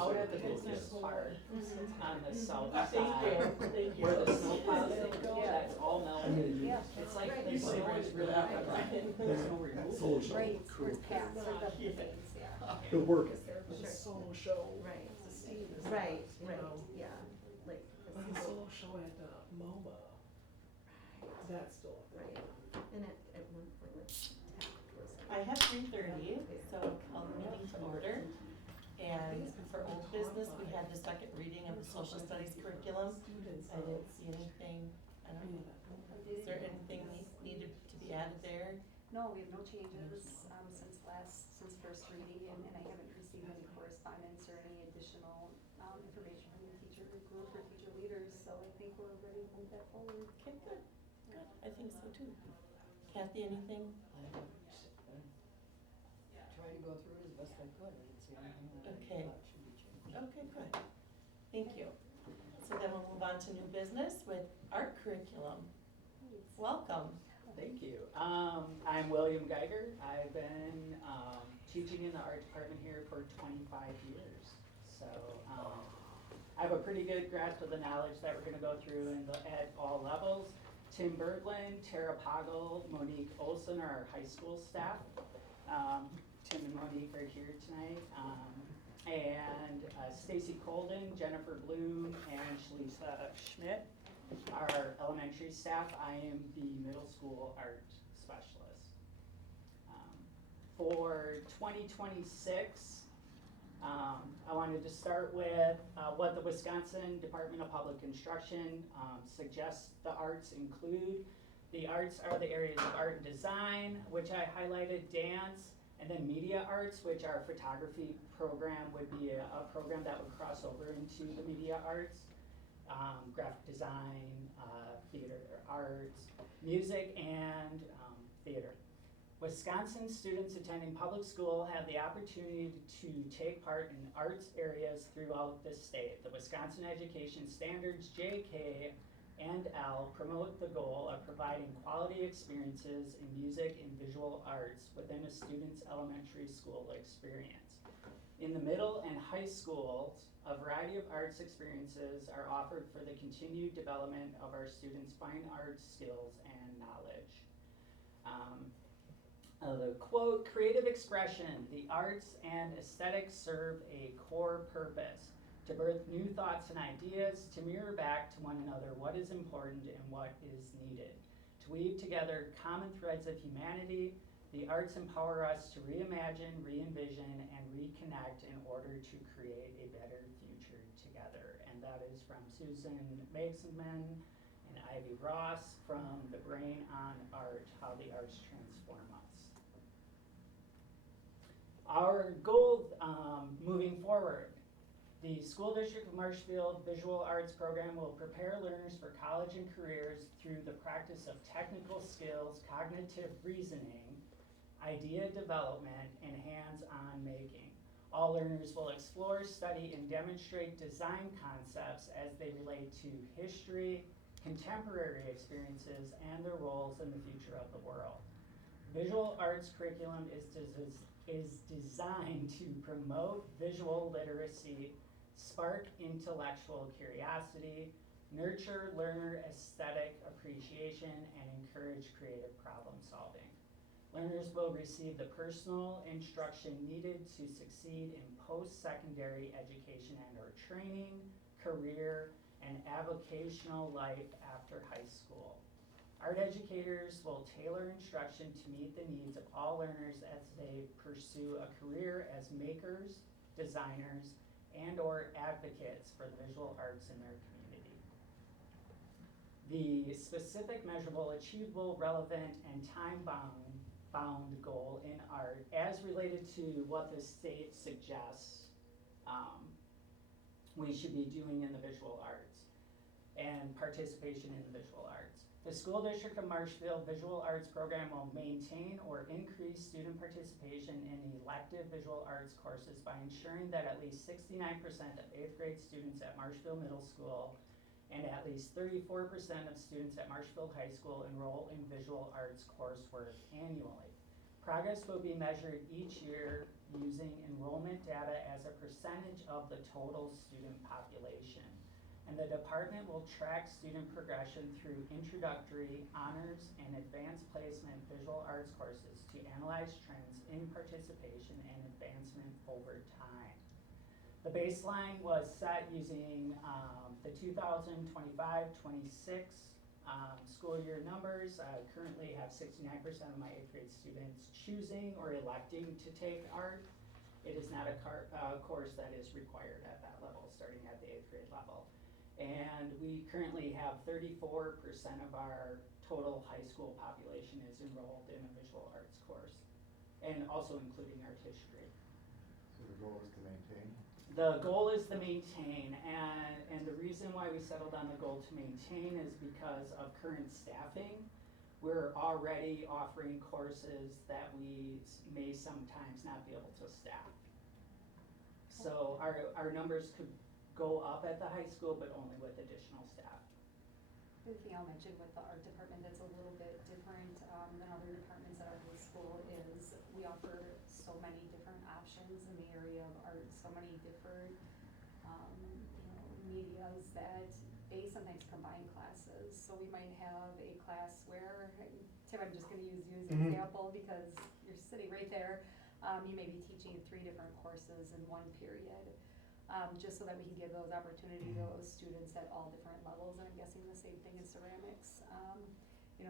out at the business park on the south Thank side. you, thank you. Where the snow plows go, Yeah. that's all melted. Yeah. It's like Right. the snow is really good. There's no removal. Social. Right, Cool. for cats or the things, yeah. They're working. The solo show. Right. The Steve is. Right, you right, know. yeah, like. But the solo show at MoMA, that's still. Right, and at one point, like, Taft was. I have 3:30, so call the meeting to order. And for old business, we had the second reading of the social studies curriculum. I didn't see anything, I don't know, is there anything needed to be added there? No, we have no changes since first reading, and I haven't received any correspondence or any additional information from the teacher group or teacher leaders, so I think we're ready to move that forward. Okay, good, good, I think so too. Kathy, anything? Try to go through it as best I could, I didn't see anything that I Okay. thought should be changed. Okay, good, thank you. So then we'll move on to new business with art curriculum. Welcome. Thank you. I'm William Geiger. I've been teaching in the art department here for 25 years. So I have a pretty good grasp of the knowledge that we're going to go through at all levels. Tim Berglund, Tara Poggle, Monique Olson are our high school staff. Tim and Monique are here tonight. And Stacy Colden, Jennifer Bloom, and Shalisa Schmidt are elementary staff. I am the middle school art specialist. For 2026, I wanted to start with what the Wisconsin Department of Public Instruction suggests the arts include. The arts are the areas of art and design, which I highlighted, dance, and then media arts, which our photography program would be a program that would cross over into the media arts. Graphic design, theater arts, music, and theater. Wisconsin students attending public school have the opportunity to take part in arts areas throughout the state. The Wisconsin Education Standards, JK and L, promote the goal of providing quality experiences in music and visual arts within a student's elementary school experience. In the middle and high schools, a variety of arts experiences are offered for the continued development of our students' fine arts skills and knowledge. The quote, creative expression, the arts and aesthetics serve a core purpose, to birth new thoughts and ideas, to mirror back to one another what is important and what is needed, to weave together common threads of humanity. The arts empower us to reimagine, re-envision, and reconnect in order to create a better future together. And that is from Susan Magsamen and Ivy Ross from The Brain on Art, How the Arts Transform Us. Our goal moving forward, the School District of Marshfield Visual Arts Program will prepare learners for college and careers through the practice of technical skills, cognitive reasoning, idea development, and hands-on making. All learners will explore, study, and demonstrate design concepts as they relate to history, contemporary experiences, and their roles in the future of the world. Visual arts curriculum is designed to promote visual literacy, spark intellectual curiosity, nurture learner aesthetic appreciation, and encourage creative problem solving. Learners will receive the personal instruction needed to succeed in post-secondary education and/or training, career, and avocational life after high school. Art educators will tailor instruction to meet the needs of all learners as they pursue a career as makers, designers, and/or advocates for the visual arts in their community. The specific, measurable, achievable, relevant, and time-bound goal in art, as related to what the state suggests we should be doing in the visual arts and participation in the visual arts. The School District of Marshfield Visual Arts Program will maintain or increase student participation in elective visual arts courses by ensuring that at least 69% of 8th grade students at Marshfield Middle School and at least 34% of students at Marshfield High School enroll in visual arts coursework annually. Progress will be measured each year using enrollment data as a percentage of the total student population. And the department will track student progression through introductory, honors, and advanced placement visual arts courses to analyze trends in participation and advancement over time. The baseline was set using the 2025-26 school year numbers. I currently have 69% of my 8th grade students choosing or electing to take art. It is not a course that is required at that level, starting at the 8th grade level. And we currently have 34% of our total high school population is enrolled in a visual arts course, and also including art history. So the goal is to maintain? The goal is to maintain, and the reason why we settled on the goal to maintain is because of current staffing. We're already offering courses that we may sometimes not be able to staff. So our numbers could go up at the high school, but only with additional staff. The thing I'll mention with the art department that's a little bit different than other departments at our high school is we offer so many different options in the area of art, so many different, medias that they sometimes combine classes. So we might have a class where, Tim, I'm just gonna use you as an example because you're sitting right there. You may be teaching 3 different courses in one period. Just so that we can give those opportunity to those students at all different levels, and I'm guessing the same thing in ceramics.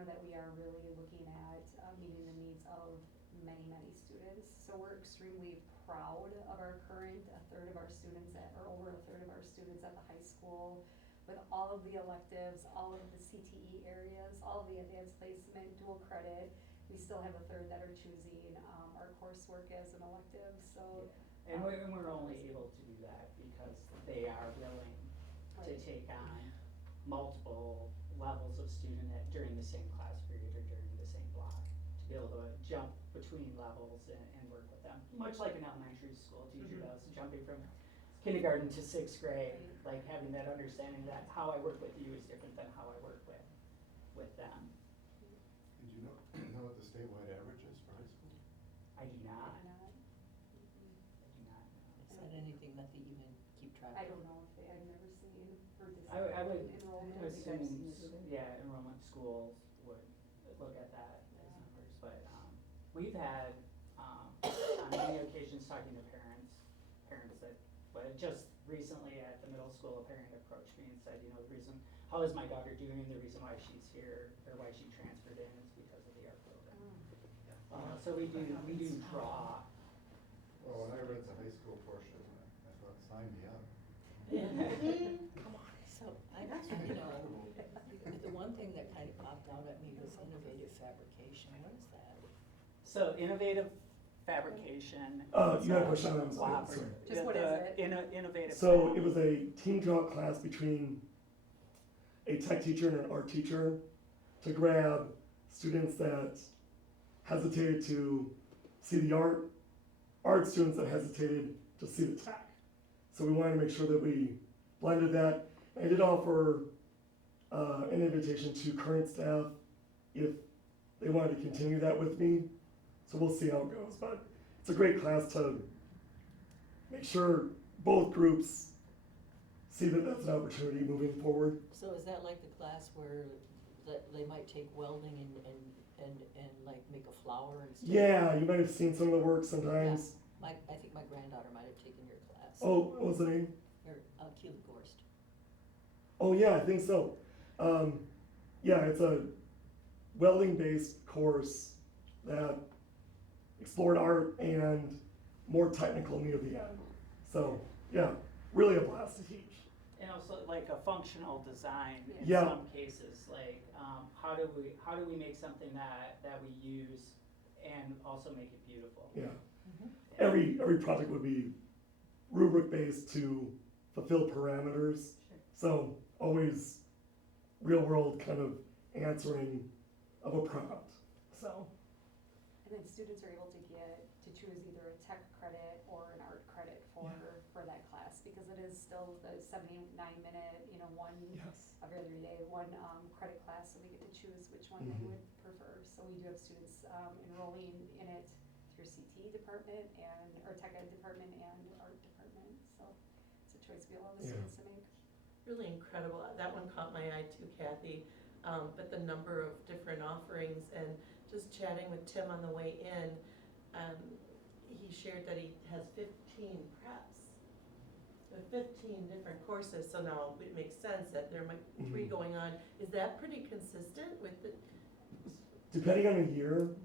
That we are really looking at meeting the needs of many, many students. So we're extremely proud of our current, over a third of our students at the high school, with all of the electives, all of the CTE areas, all of the advanced placement, dual credit. We still have a third that are choosing our coursework as an elective, so. And we're only able to do that because they are willing to take on multiple levels of student during the same class period or during the same block, to be able to jump between levels and work with them. Much like an elementary school teacher does, jumping from kindergarten to 6th grade, like having that understanding that how I work with you is different than how I work with them. And do you know what the statewide average is for high school? I do not. Why not? I do not know. Is that anything that they even keep track of? I don't know if I've never seen or I would enrollment. assume, enrollment schools would look at that as numbers, but, we've had, on many occasions talking to parents that, but just recently at the middle school, a parent approached me and said, the reason, how is my daughter doing, the reason why she's here, or why she transferred in is because of the art program. So we do draw. Well, when I read the high school portion, I thought, sign me up. Come on. So, the one thing that kind of popped out at me was innovative fabrication. What is that? So innovative fabrication. You had a question on Wow. sorry. Just what is it? Innovative. So it was a team draw class between a tech teacher and an art teacher to grab students that hesitated to see the art students that hesitated to see the tech. So we wanted to make sure that we blended that. I did offer an invitation to current staff if they wanted to continue that with me. So we'll see how it goes, but it's a great class to make sure both groups see that that's an opportunity moving forward. So is that like the class where they might take welding and like make a flower and stuff? Yeah, you might have seen some of the work sometimes. I think my granddaughter might have taken your class. Oh, what was the name? Or, Keely Gorst. Oh yeah, I think so. Yeah, it's a welding-based course that explored art and more technical near the end. So yeah, really a blast to teach. And also like a functional design in Yeah. some cases, like, how do we make something that we use and also make it beautiful? Yeah. Every project would be rubric-based to fulfill parameters. So always real-world kind of answering of a prompt. So. And then students are able to choose either a tech credit or an art credit for that class, because it is still the 79-minute, one Yes. of every day, one credit class, so they get to choose which one they would prefer. So we do have students enrolling in it your CTE department or tech ed department and art department, so it's a choice we allow the Yeah. students to make. Really incredible. That one caught my eye too, Kathy. But the number of different offerings and just chatting with Tim on the way in, he shared that he has 15 preps. So 15 different courses, so now it makes sense that there might be 3 Mhm. going on. Is that pretty consistent with the, Depending on the year,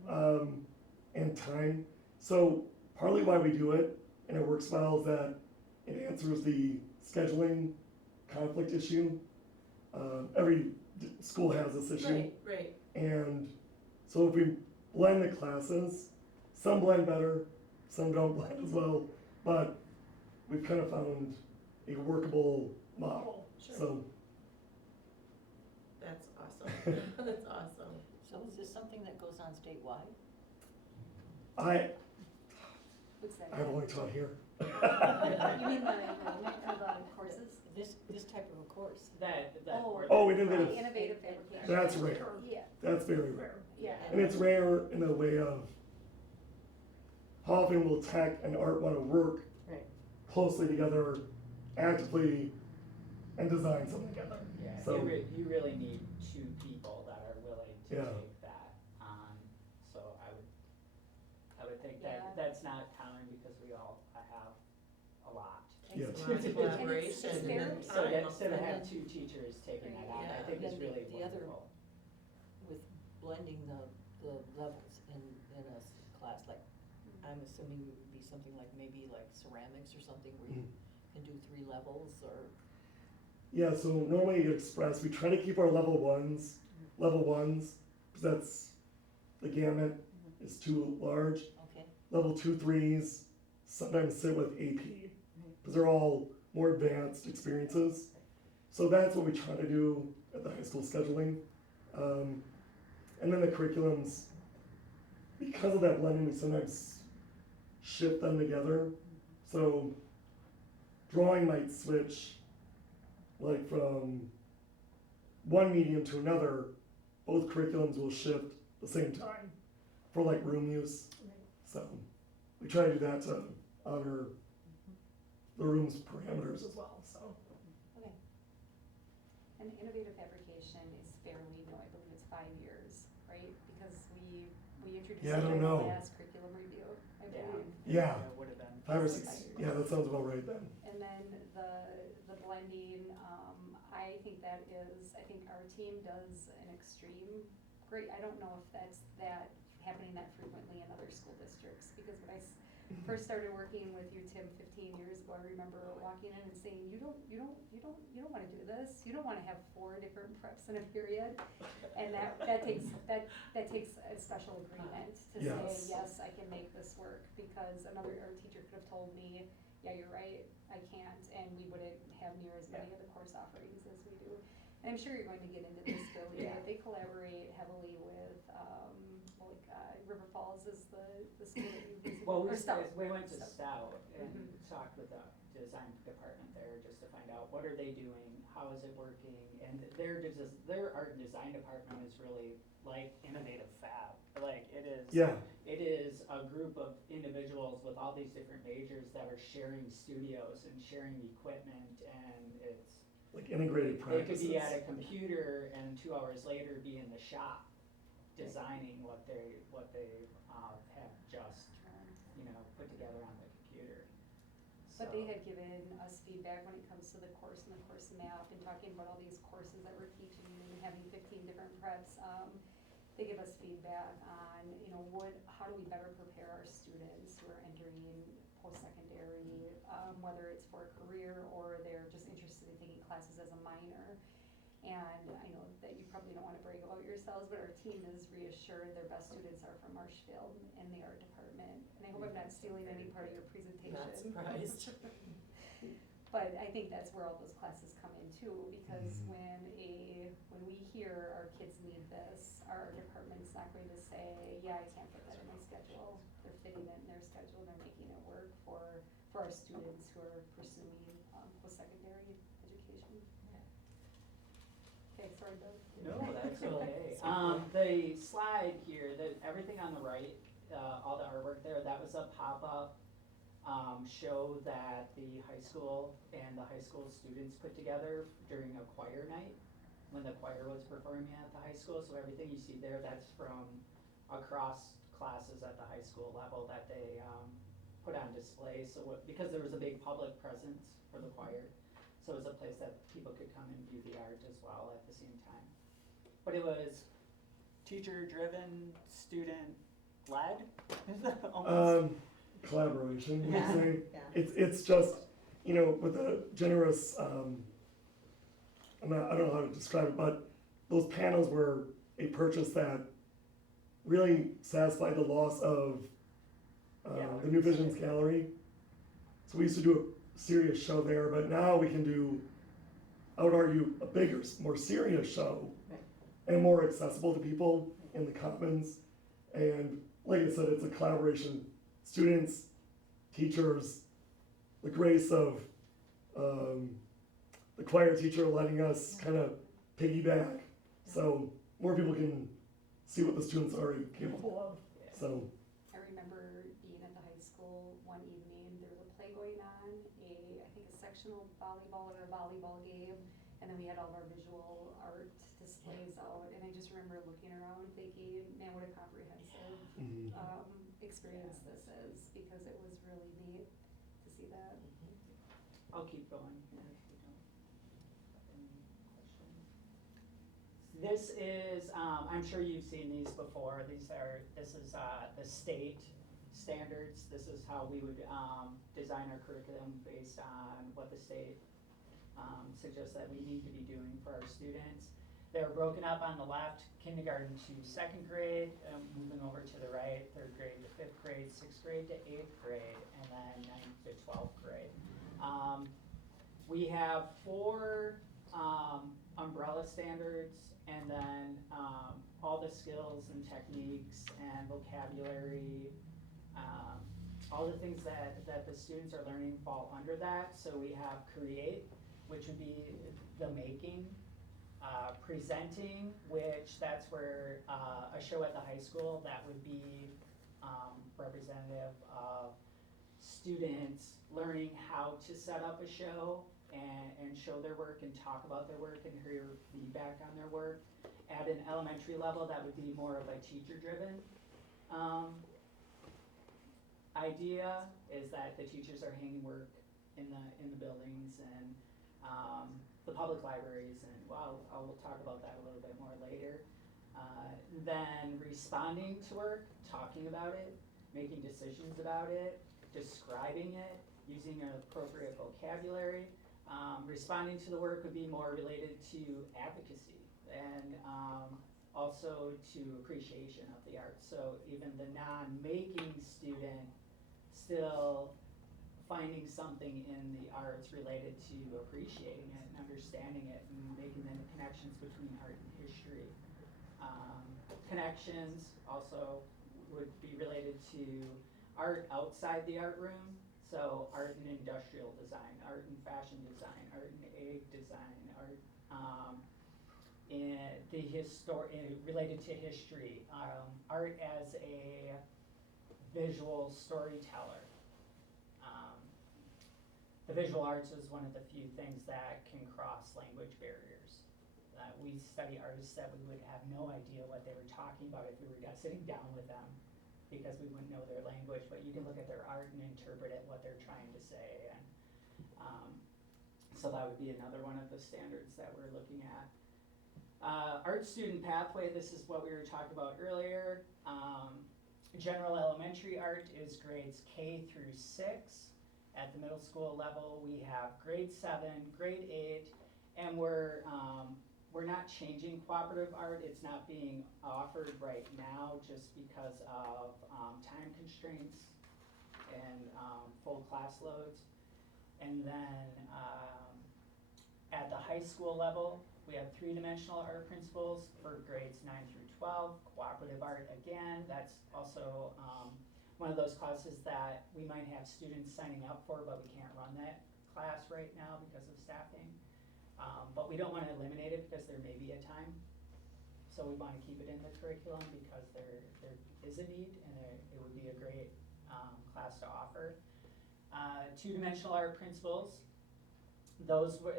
and time. So partly why we do it, and it works well, is that it answers the scheduling conflict issue. Every school has this issue. right, And so if we blend the classes, some blend better, some don't blend as well, but we've kind of found a workable model, Sure. so. that's awesome. That's awesome. So is this something that goes on statewide? What's that? I've only taught here. You mean the enrollment of the courses? This type of a course? That. Oh. Oh, innovative. The innovative fabrication. That's rare. Yeah, That's very rare. yeah. And it's rare in the way of how often will tech and art want to work Right. closely together, actively, and design something together. Yeah, So- you really need 2 people that are willing to Yeah. take that on, so I would think Yeah. that's not common because we all have a lot. Yeah. Takes a lot of collaboration and then And it's So time. instead of and have then- 2 teachers taking that on, I Yeah. think it's Then really the other- wonderful. With blending the levels in a class, like, I'm assuming it would be something like maybe like ceramics or something where you can do 3 levels or, Yeah, so normally at Express, we try to keep our level ones, because that's, the gamut is too large. okay? Level 2, 3s sometimes sit with AP, because they're all more advanced experiences. So that's what we try to do at the high school scheduling. And then the curriculums, because of that blending, we sometimes shift them together. So drawing might switch like from one medium to another, both curriculums will shift the same time for like room use. So we try to do that to honor the room's parameters as well, so. Okay. And innovative fabrication is fairly new, I believe it's 5 years, right? Because we introduced Yeah, I it don't in the know. last curriculum review, I Yeah. believe. Yeah, It would have been. 5 or 6, yeah, that sounds about right then. And then the blending, I think I think our team does an extreme great, I don't know if that's happening that frequently in other school districts, because when I first started working with you, Tim, 15 years ago, I remember walking in and saying, you don't wanna do this, you don't wanna have 4 different preps in a period. And that takes a special agreement to say, Yes. yes, I can make this work, because another art teacher could have told me, yeah, you're right, I can't, and we wouldn't have near as many of the course offerings as we do. And I'm sure you're going to get into this, Billy, Yeah. but they collaborate heavily with, River Falls is the school that you visited, Well, or Stout. we went to Stout. Stout and Mhm. talked with the design department there just to find out what are they doing, how is it working, and their art and design department is really like Innovative Fab, like it is. Yeah, It is a group of individuals with all these different majors that are sharing studios and sharing equipment, and it's, like integrated they could practices. be at a computer and 2 hours later be in the shop designing what they have just, put together on the computer. But they So- had given us feedback when it comes to the course and the course map and talking about all these courses that we're teaching and having 15 different preps. They give us feedback on, how do we better prepare our students who are entering post-secondary, whether it's for a career or they're just interested in taking classes as a minor. And I know that you probably don't wanna brag about yourselves, but our team is reassured their best students are from Marshfield in the art department. And I hope I'm not stealing any part of your presentation. Not surprised. But I think that's where all those classes come in too, because when we hear our kids need this, our art department's not going to say, yeah, I can't put that in my schedule. They're fitting it in their schedule, they're making it work for our students who are pursuing, post-secondary education. Okay, sorry, Doug. No, that's okay. The slide here, everything on the right all the artwork there. That was a pop-up show that the high school and the high school students put together during a choir night, when the choir was performing at the high school. So everything you see there, that's from across classes at the high school level that they put on display. So because there was a big public presence for the choir, so it was a place that people could come and view the art as well at the same time. But it was teacher-driven, student-led, almost. Collaboration, we'd Yeah. say. Yeah. It's just, you know, with a generous, I don't know how to describe it, but those panels were a purchase that really satisfied the loss of the New Visions Gallery. So we used to do a serious show there, but now we can do, I would argue, a bigger, more serious show Right. and more accessible to people in the commons. And like I said, it's a collaboration. Students, teachers, the grace of the choir teacher letting us kind of piggyback, so more people can see what the students are capable of. Yeah. So I remember being at the high school one evening, there was a play going on, I think a sectional volleyball or a volleyball game, and then we had all of our visual art displays out, and I just remember looking around thinking, man, what a comprehensive, mhm. experience this is, because it was really neat to see that. I'll keep going here if you don't have any questions. This is, I'm sure you've seen these before. This is the state standards. This is how we would design our curriculum based on what the state suggests that we need to be doing for our students. They're broken up on the left, kindergarten to second grade, moving over to the right, third grade to fifth grade, sixth grade to eighth grade, and then ninth to 12th grade. We have 4 umbrella standards, and then all the skills and techniques and vocabulary, all the things that the students are learning fall under that. So we have create, which would be the making. Presenting, which that's where a show at the high school, that would be representative of students learning how to set up a show and show their work and talk about their work and hear feedback on their work. At an elementary level, that would be more of a teacher-driven idea, is that the teachers are hanging work in the buildings and the public libraries, and I'll talk about that a little bit more later. Then responding to work, talking about it, making decisions about it, describing it, using an appropriate vocabulary. Responding to the work would be more related to advocacy and also to appreciation of the arts. So even the non-making student still finding something in the arts related to appreciating it and understanding it and making the connections between art and history. Connections also would be related to art outside the art room. So art and industrial design, art and fashion design, art and egg design, art in related to history, art as a visual storyteller. The visual arts is one of the few things that can cross language barriers. We study artists that we would have no idea what they were talking about if we were sitting down with them, because we wouldn't know their language, but you can look at their art and interpret it, what they're trying to say. And so that would be another one of the standards that we're looking at. Art student pathway, this is what we were talking about earlier. General elementary art is grades K through 6. At the middle school level, we have grade 7, grade 8, and we're not changing cooperative art. It's not being offered right now just because of time constraints and full class loads. And then at the high school level, we have 3-dimensional art principles for grades 9 through 12. Cooperative art, again, that's also one of those classes that we might have students signing up for, but we can't run that class right now because of staffing. But we don't want to eliminate it because there may be a time. so we wanna keep it in the curriculum because there is a need and it would be a great, class to offer. Two-dimensional art principles,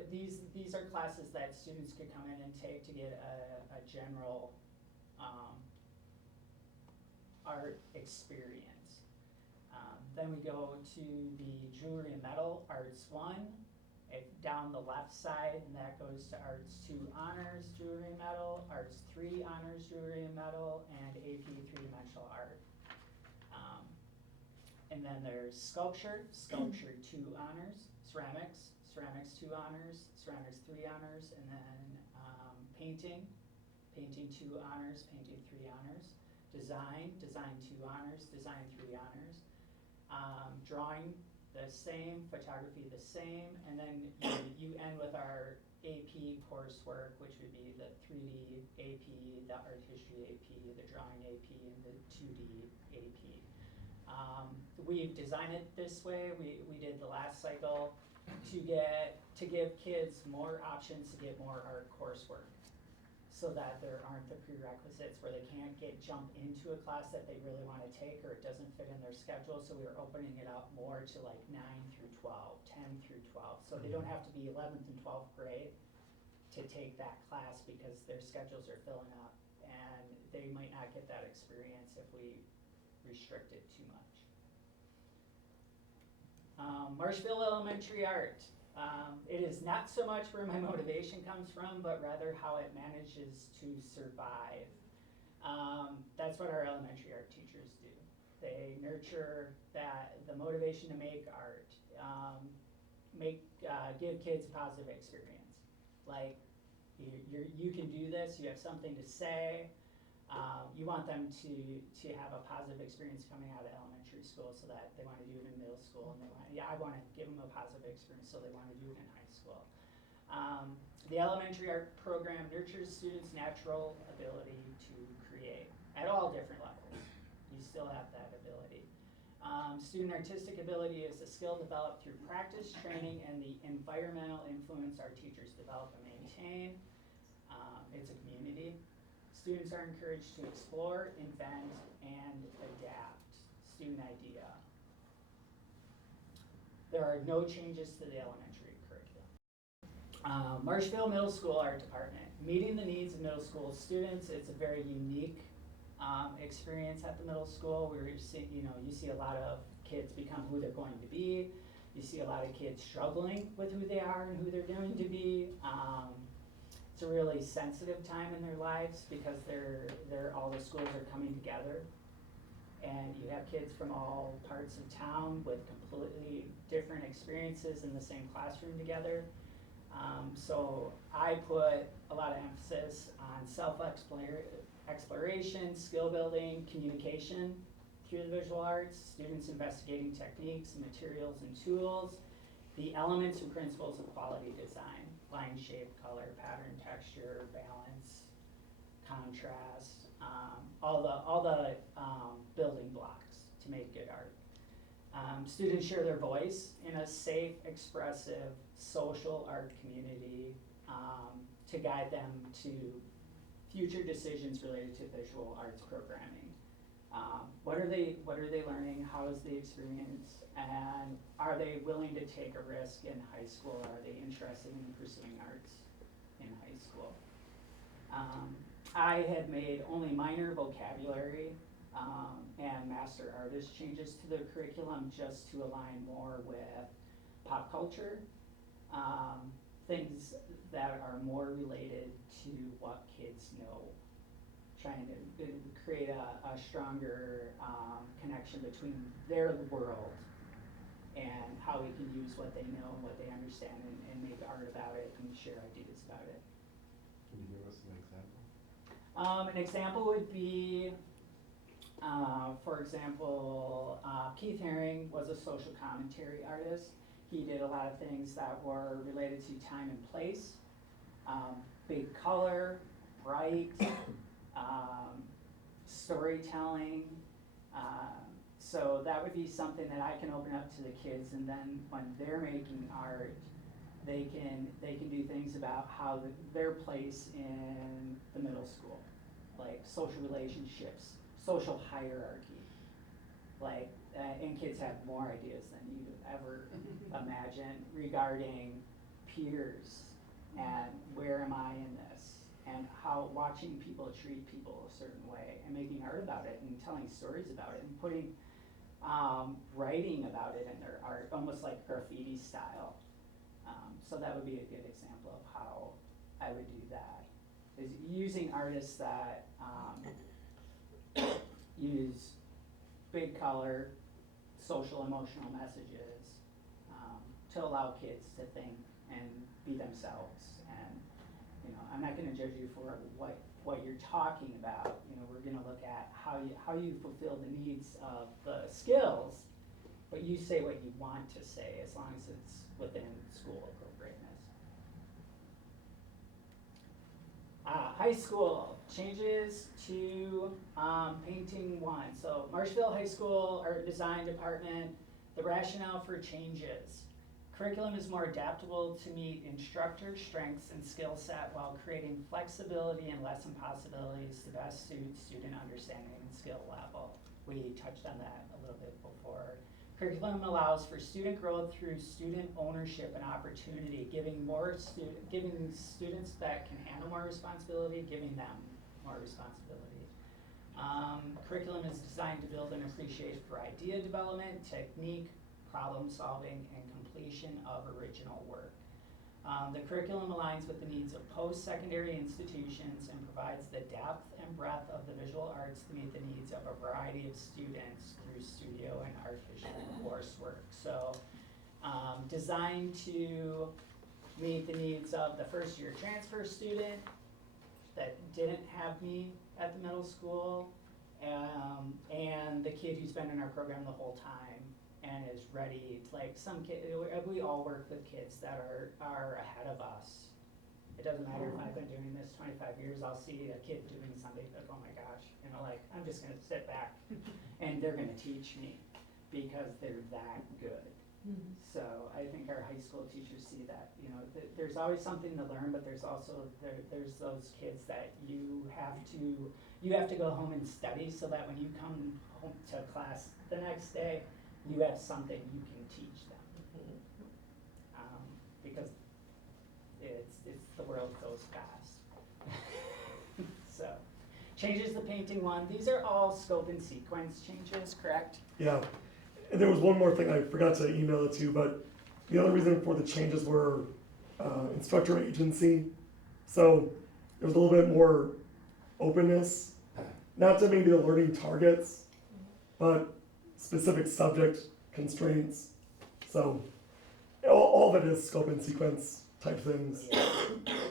these are classes that students could come in and take to get a general, art experience. Then we go to the jewelry and metal, Arts 1, down the left side, and that goes to Arts 2 Honors, Jewelry and Metal, Arts 3 Honors, Jewelry and Metal, and AP three-dimensional art. And then there's Sculpture 2 Honors, Ceramics 2 Honors, Ceramics 3 Honors, and then Painting 2 Honors, Painting 3 Honors, Design 2 Honors, Design 3 Honors, Drawing the same, Photography the same, and then you end with our AP coursework, which would be the 3D AP, the Art History AP, the Drawing AP, and the 2D AP. We've designed it this way, we did the last cycle to give kids more options to get more art coursework, so that there aren't the prerequisites where they can't jump into a class that they really wanna take, or it doesn't fit in their schedule, so we were opening it up more to like 9 through 12, 10 through 12, so they don't have to be 11th and 12th grade to take that class because their schedules are filling up, and they might not get that experience if we restrict it too much. Marshfield Elementary Art. It is not so much where my motivation comes from, but rather how it manages to survive. That's what our elementary art teachers do. They nurture the motivation to make art, give kids a positive experience. Like, you can do this, you have something to say. You want them to have a positive experience coming out of elementary school, so that they want to do it in middle school, and I want to give them a positive experience, so they want to do it in high school. The elementary art program nurtures students' natural ability to create at all different levels. You still have that ability. Student artistic ability is a skill developed through practice, training, and the environmental influence our teachers develop and maintain. It's a community. Students are encouraged to explore, invent, and adapt. Student idea. There are no changes to the elementary curriculum. Marshfield Middle School Art Department. Meeting the needs of middle school students. It's a very unique experience at the middle school, where you see a lot of kids become who they're going to be. You see a lot of kids struggling with who they are and who they're going to be. It's a really sensitive time in their lives because all the schools are coming together, and you have kids from all parts of town with completely different experiences in the same classroom together. So I put a lot of emphasis on self-exploration, skill building, communication through the visual arts, students investigating techniques, materials, and tools, the elements and principles of quality design. Line, shape, color, pattern, texture, balance, contrast, all the building blocks to make good art. Students share their voice in a safe, expressive, social art community to guide them to future decisions related to visual arts programming. What are they learning? How is the experience? And are they willing to take a risk in high school? Are they interested in pursuing arts in high school? I had made only minor vocabulary and master artist changes to the curriculum just to align more with pop culture, things that are more related to what kids know. Trying to create a stronger connection between their world and how we can use what they know and what they understand and make art about it and share ideas about it. Can you give us an example? An example would be, for example, Keith Haring was a social commentary artist. He did a lot of things that were related to time and place, big color, bright, storytelling. So that would be something that I can open up to the kids, and then when they're making art, they can do things about how their place in the middle school. like social relationships, social hierarchy. Like, and kids have more ideas than you ever imagine regarding peers and where am I in this, and how watching people treat people a certain way and making art about it and telling stories about it and putting writing about it in their art, almost like graffiti style. So that would be a good example of how I would do that, is using artists that use big color, social emotional messages to allow kids to think and be themselves. And I'm not going to judge you for what you're talking about. We're going to look at how you fulfill the needs of the skills, but you say what you want to say as long as it's within school appropriateness. High school changes to painting 1. So Marshfield High School Art Design Department, the rationale for changes. Curriculum is more adaptable to meet instructor strengths and skill set while creating flexibility and lesson possibilities to best suit student understanding and skill level. We touched on that a little bit before. Curriculum allows for student growth through student ownership and opportunity, giving students that can handle more responsibility, giving them more responsibility. Curriculum is designed to build an appreciation for idea development, technique, problem solving, and completion of original work. The curriculum aligns with the needs of post-secondary institutions and provides the depth and breadth of the visual arts to meet the needs of a variety of students through studio and artificial coursework. So designed to meet the needs of the first year transfer student that didn't have me at the middle school, and the kid who's been in our program the whole time and is ready to, like, some kid, we all work with kids that are ahead of us. It doesn't matter if I've been doing this 25 years, I'll see a kid doing something like, oh my gosh, like, I'm just gonna sit back and they're gonna teach me because they're that good. So I think our high school teachers see that, there's always something to learn, but there's also, there's those kids that you have to go home and study so that when you come home to class the next day, you have something you can teach them. Because the world goes fast. So, changes the painting 1. These are all scope and sequence changes, correct? Yeah, and there was one more thing I forgot to email it to you, but the other reason for the changes were instructor agency. So there was a little bit more openness, not to maybe the learning targets, but specific subject constraints. So all of it is scope and sequence type things. Yeah.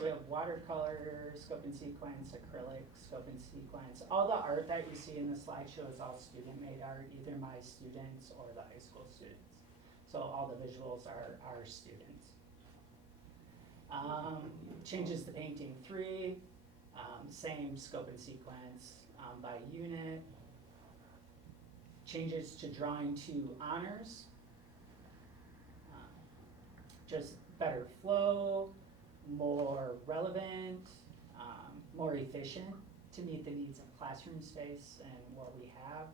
We have watercolor, scope and sequence, acrylic, scope and sequence. All the art that you see in the slideshow is all student-made art, either my students or the high school students. So all the visuals are our students. Changes to painting 3, same scope and sequence by unit. Changes to drawing 2 honors. Just better flow, more relevant, more efficient to meet the needs of classroom space and what we have.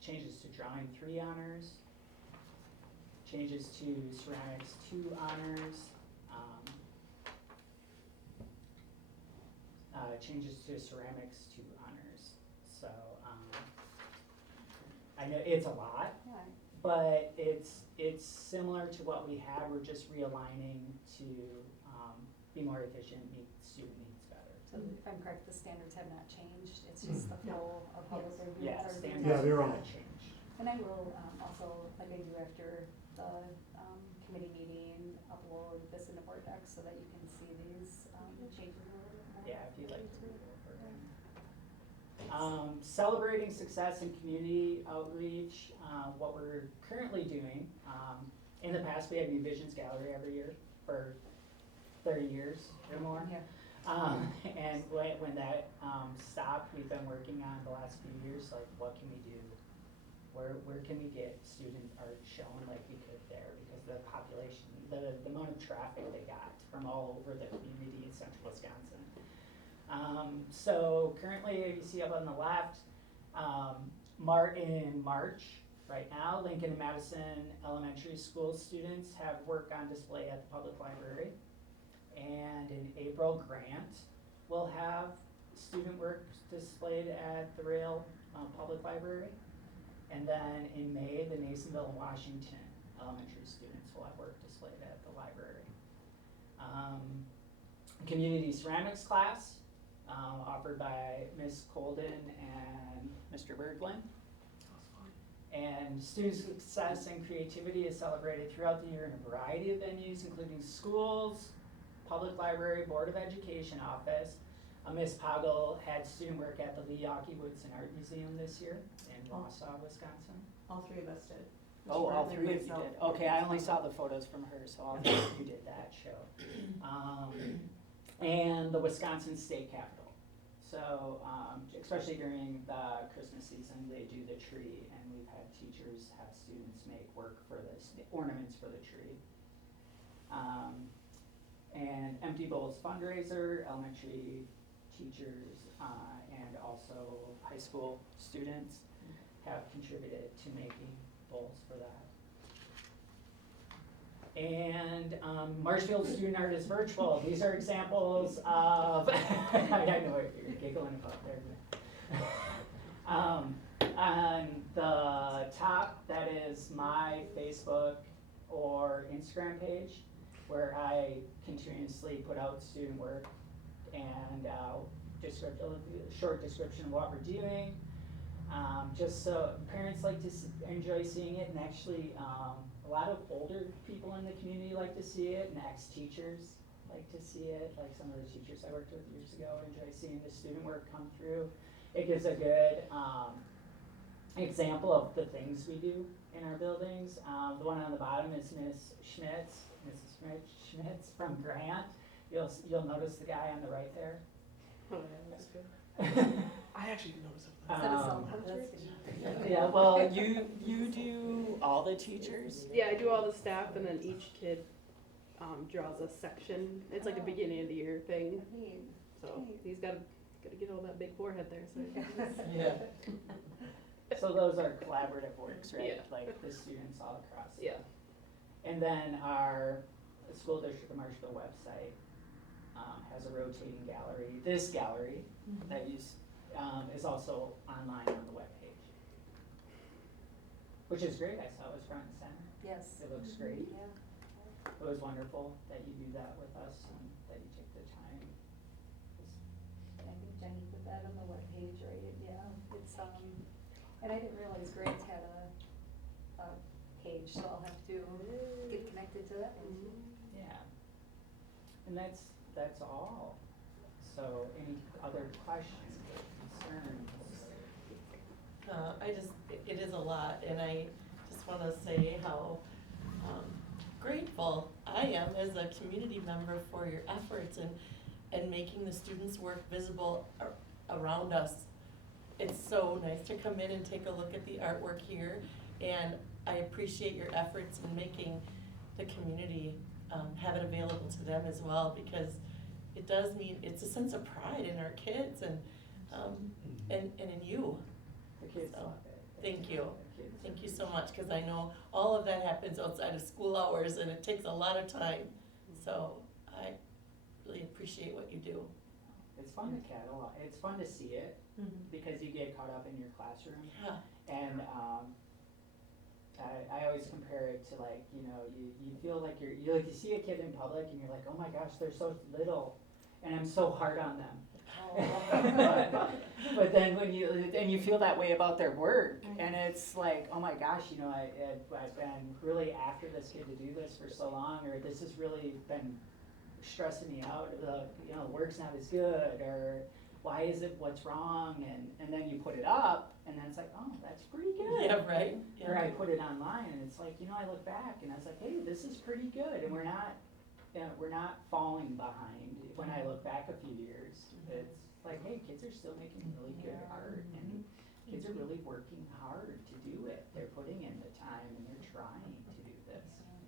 Changes to drawing 3 honors. Changes to ceramics 2 honors. Changes to ceramics 2 honors. So I know it's a lot, Yeah. but it's similar to what we had. We're just realigning to be more efficient, meet student needs better. So if I'm correct, the standards have not changed, it's just the flow of how the grades Yeah, are being standards Yeah, they're have all- not changed. And I will also, like I do after the committee meeting, upload this in the board deck so that you can see these changes a little bit more. Yeah, if you'd like to go over it. Celebrating success in community outreach, what we're currently doing. In the past, we had New Visions Gallery every year for 30 years or more. Yeah. And when that stopped, we've been working on the last few years, like, what can we do? Where can we get student art shown like we could there? Because the population, the amount of traffic they got from all over the community in central Wisconsin. So currently, you see up on the left, in March, right now, Lincoln and Madison Elementary School students have work on display at the public library. And in April, Grant will have student work displayed at the Rail Public Library. And then in May, the Nasonville and Washington elementary students will have work displayed at the library. Community ceramics class, offered by Ms. Colden and Mr. Berglund. And student success and creativity is celebrated throughout the year in a variety of venues, including schools, public library, Board of Education office. Ms. Poggle had student work at the Lee Yawkey Woodson Art Museum this year in Wausau, Wisconsin. All three of us did. Oh, all Mr. three of you myself. did. Okay, I only saw the photos from her, so all three of you did that show. And the Wisconsin State Capitol. So, especially during the Christmas season, they do the tree, and we've had teachers have students make work for the ornaments for the tree. And Empty Bowls fundraiser, elementary teachers and also high school students have contributed to making bowls for that. And Marshfield Student Art is virtual. These are examples of, I know what you're giggling about there. On the top, that is my Facebook or Instagram page, where I continuously put out student work and a short description of what we're doing. Just so parents like to enjoy seeing it, and actually a lot of older people in the community like to see it, and ex-teachers like to see it. Like some of the teachers I worked with years ago enjoy seeing the student work come through. It gives a good example of the things we do in our buildings. The one on the bottom is Mrs. Schmitz from Grant. You'll notice the guy on the right there. Oh, yeah, that's good. I actually didn't notice it. Is that a cell portrait? Yeah, well, you do all the teachers? Yeah, I do all the staff, and then each kid draws a section. It's like a beginning of the year thing. Neat. So he's got to get all that big forehead there. So Yeah. So those are collaborative works, right? Yeah. Like the students all across. yeah. And then our school district of Marshville website has a rotating gallery. This gallery that is also online on the webpage, which is great. I saw it was front and center. Yes. It looks great. Yeah. It was wonderful that you do that with us and that you take the time. I think Jenny put that on the webpage, right? Yeah, it's, and I didn't realize Grant had a page, so I'll have to get connected to that one. Yeah. And that's all. So any other questions or concerns? It is a lot, and I just wanna say how grateful I am as a community member for your efforts and making the students' work visible around us. It's so nice to come in and take a look at the artwork here, and I appreciate your efforts in making the community have it available to them as well, because it does mean, it's a sense of pride in our kids and in you. The kids So, love it. thank you. The kids Thank you so much, because I know all of that happens outside of school hours and it takes a lot of time. So I really appreciate what you do. It's fun to catalog. It's fun to see it because you get caught up in your classroom. Yeah. And I always compare it to like, you feel like you see a kid in public and you're like, oh my gosh, they're so little and I'm so hard on them. But then when you feel that way about their work and it's like, oh my gosh, I've been really after this kid to do this for so long, or this has really been stressing me out, the work's not as good, or why is it, what's wrong, and then you put it up and then it's like, oh, that's pretty good. Yeah, right? Or I Yeah. put it online and it's like, I look back and I was like, hey, this is pretty good, and we're not falling behind. When I look back a few years, it's like, hey, kids are still making really good art, and kids are really working hard to do it. They're putting in the time and they're trying to do this.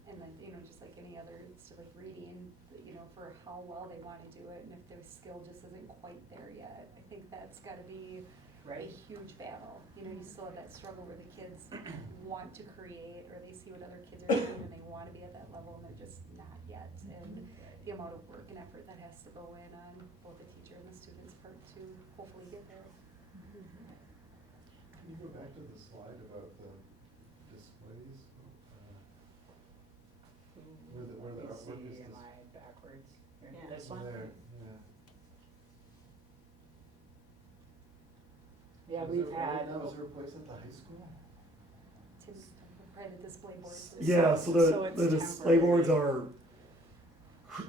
And then, just like any other, so like reading, for how well they wanna do it, and if their skill just isn't quite there yet. I think that's gotta be a Right. huge battle. You know, you still have that struggle where the kids want to create, or they see what other kids are doing and they wanna be at that level and they're just not yet. And the amount of work and effort that has to go in on both the teacher and the student's part to hopefully get there. Can you go back to the slide about the displays? Where the Let me artwork is see, am dis- I backwards? Here, Yeah. This one? There, yeah. Yeah, Is we've there- had. Now, is there a place at the high school? Tim's private display boards. Yeah, so So it's the display boards temporary. are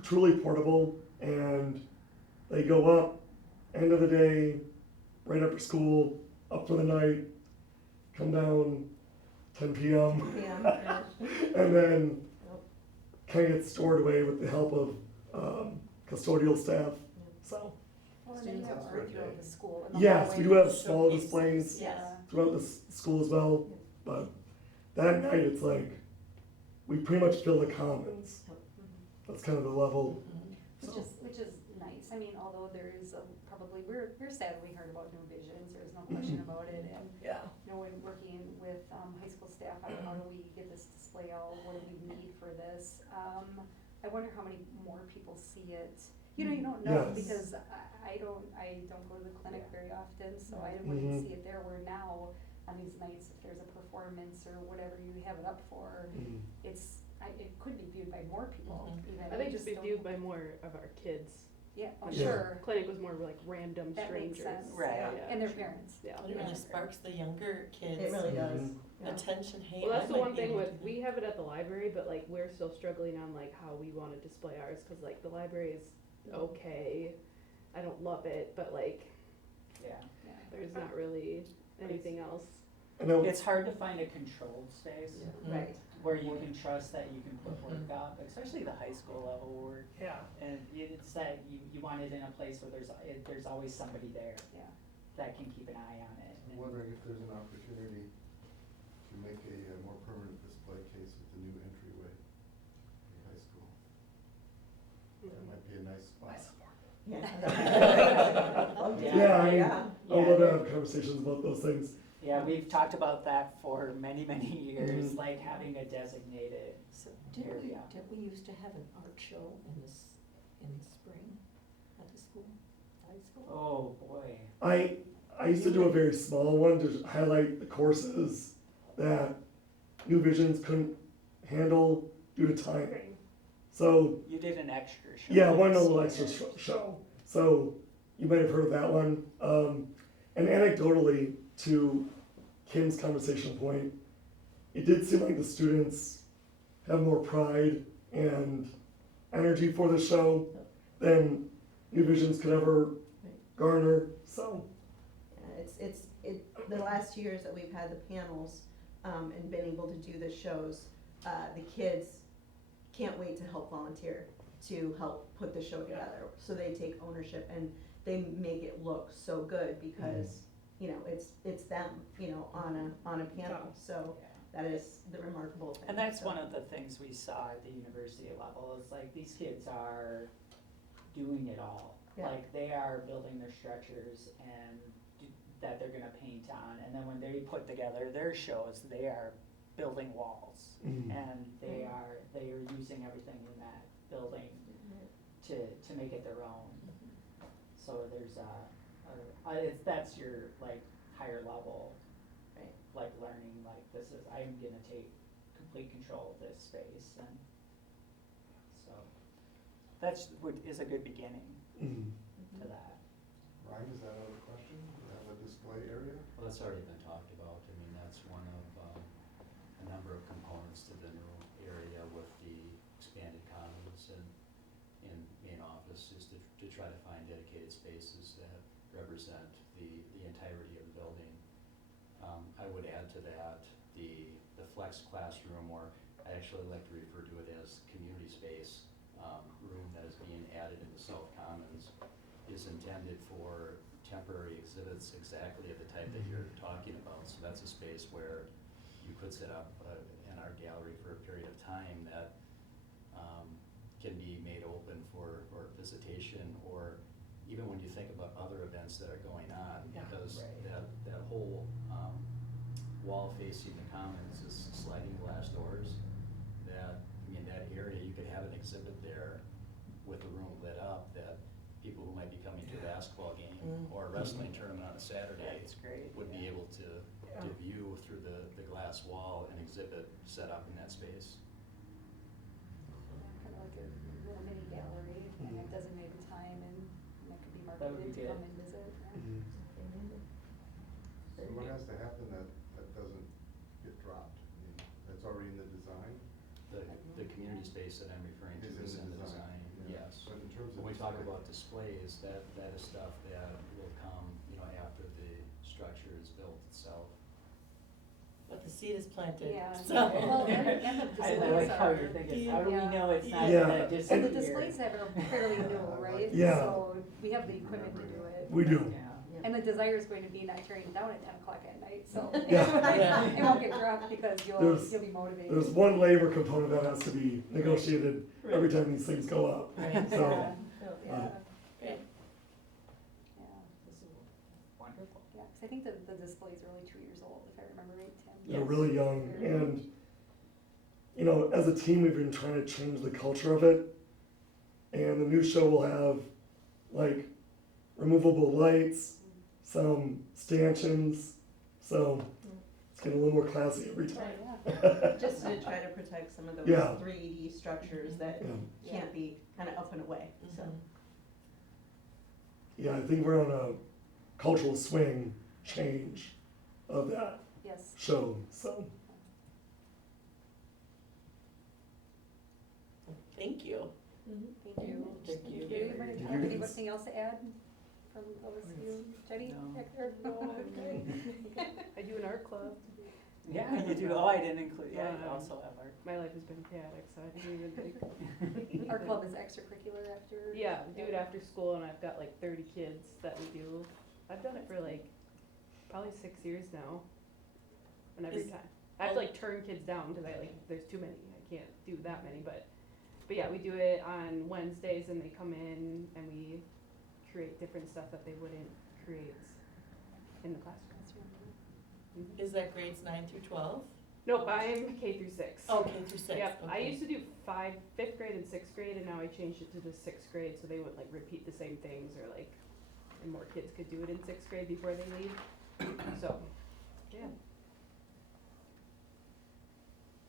truly portable, and they go up end of the day, right after school, up for the night, come down 10 p.m. Yeah. and then kind of get stored away with the help of custodial staff. So Well, and then you have Students art have throughout day. the school. in the yes, we do hallway, have small showcases. displays Yeah. throughout the school as well, but that night it's like we pretty much fill the commons. That's kind of the level. Which is nice. I mean, although there is probably, we're sad we heard about New Visions, there's no question about it. And, Yeah. you know, when working with, high school staff, on how do we get this display out? What do we need for this? I wonder how many more people see it. You know, you don't know, Yes. because I don't go to the clinic very often, so I wouldn't see it there, where now, on these nights, if there's a performance or whatever you have it up for, it could be viewed by more people even. I think just be don't- viewed by more of our kids. Yeah, oh, Yeah. sure. Clinic was more like random That makes strangers. sense. Right. Yeah. And their parents. Yeah. But it really sparks the younger kids' It really does. Mhm. Yeah. attention, hey, Well, I that's the might one be thing able with, to do we have it at the library, but like, we're still struggling on like how we wanna display ours, cause like, the library is okay. I don't love it, but like, Yeah. Yeah. there's not really anything else. I know It's hard to find a controlled space Mm. Right. where you can trust that you can put work up, especially the high school level work. Yeah. And it's that you want it in a place where there's always somebody there Yeah. that can keep an eye on it. I'm wondering if there's an opportunity to make a more permanent display case with the new entryway in high school. That might be a nice spot. Yeah, I would love to Yeah. have conversations about those things. Yeah, we've talked about that for many, many years, Mhm. like having a designated So didn't we, area. didn't we used to have an art show in in the spring at the school, high school? Oh, boy. I used to do a very small one to highlight the courses that New Visions couldn't handle due to timing. So You did an extra show. yeah, one this little year. extra show. So you might have heard of that one. And anecdotally, to Kim's conversation point, it did seem like the students have more pride and energy for the show than New Visions could ever garner. So The last 2 years that we've had the panels, and been able to do the shows, the kids can't wait to help volunteer, to help put the show together. So they take ownership and they make it look so good because, you know, it's them, you know, on a panel, so Yeah. that is the remarkable thing. And that's So- one of the things we saw at the university level, is like, these kids are doing it all. Yeah. Like, they are building their structures and that they're gonna paint on, and then when they put together their shows, they are building walls. Mhm. And they are using everything in that building to make it their own. So there's that's your like higher level, Right. like learning, like I'm gonna take complete control of this space, and so is a good beginning mhm. to that. Ryan, is that out of the question? Do you have a display area? Well, that's already been talked about. I mean, that's one of a number of components to the new area with the expanded commons and main office is to try to find dedicated spaces that represent the entirety of the building. I would add to that the flex classroom, or I actually like to refer to it as community space room that is being added in the South Commons, is intended for temporary exhibits exactly of the type that you're talking about. So that's a space where you could set up an art gallery for a period of time that can be made open for visitation, or even when you think about other events that are going on, Yeah, because right. that whole, wall facing the commons is sliding glass doors, that, I mean, that area, you could have an exhibit there with the room lit up, that people who might be coming to a basketball game or a wrestling tournament on a Saturday That's great. would be yeah. able to view through the glass wall an exhibit set up in that space. Kind of like a little mini gallery, and a designated time, and that could be That would marketed be to good. come and visit, yeah. Mhm. So what has to happen that doesn't get dropped? I mean, that's already in the design? The community space that I'm referring to is in the design, yeah. yes. But in terms of When we talk display- about displays, that is stuff that will come, you know, after the structure is built itself. But the seed is planted, Yeah, so. well, and the I displays like how are- you're thinking, how do we Yeah. know it's not Yeah. gonna And So disappear? the displays that are fairly new, right? Yeah. So we have the equipment to do it. We do. Yeah. And the desire is going to be not tearing it down at 10 o'clock at night, so. Yeah. It won't get dropped because you'll There's- be motivated. There's one labor component that has to be negotiated every time these things go up. Right. So, Yeah. Okay. Yeah, This is wonderful. yeah, 'cause I think the display's are only 2 years old, if I remember right, Tim. they're really young, and, you know, as a team, we've been trying to change the culture of it. And the new show will have, like, removable lights, some stanchions, so it's getting a little more classy every time. Yeah. Just to try to protect some of those Yeah. 3D structures that Yeah. can't be kind of up and away, so. Mhm. Yeah, I think we're on a cultural swing change of that Yes. show, so. Thank you. Thank you. Thank you. Do you have anything else to add from those of you? Jenny? No. Hector? Okay. I do an art club. Yeah, you do, oh, I didn't include, yeah, I Yeah. also have art. My life has been chaotic, so I didn't even think. Our club is extracurricular after? Yeah, we do it after school, and I've got like 30 kids that we do. I've done it for like probably 6 years now. And every Is- time I have to like turn kids down because I like there's too many. I can't do that many, but yeah, we do it on Wednesdays, and they come in and we create different stuff that they wouldn't create in the classroom. Mhm. Is that grades 9 through 12? Nope, I'm K through 6. Oh, K through 6, Yep, I okay. used to do 5th grade and 6th grade, and now I changed it to the 6th grade so they wouldn't like repeat the same things, or like, and more kids could do it in 6th grade before they leave. So, yeah.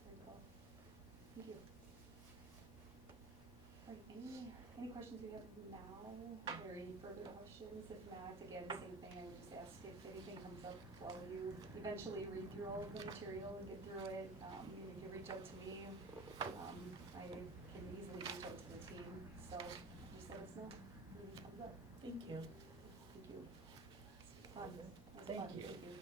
Very cool. Thank you. All right, any questions you have now, or any further questions? If not, again, same thing, I would just ask if anything comes up while you eventually read through all of the material and get through it, you can reach out to me. I can easily reach out to the team, so just let us know if anything comes up. Thank you. Thank you. Fun. That was Thank fun. you. Thank you.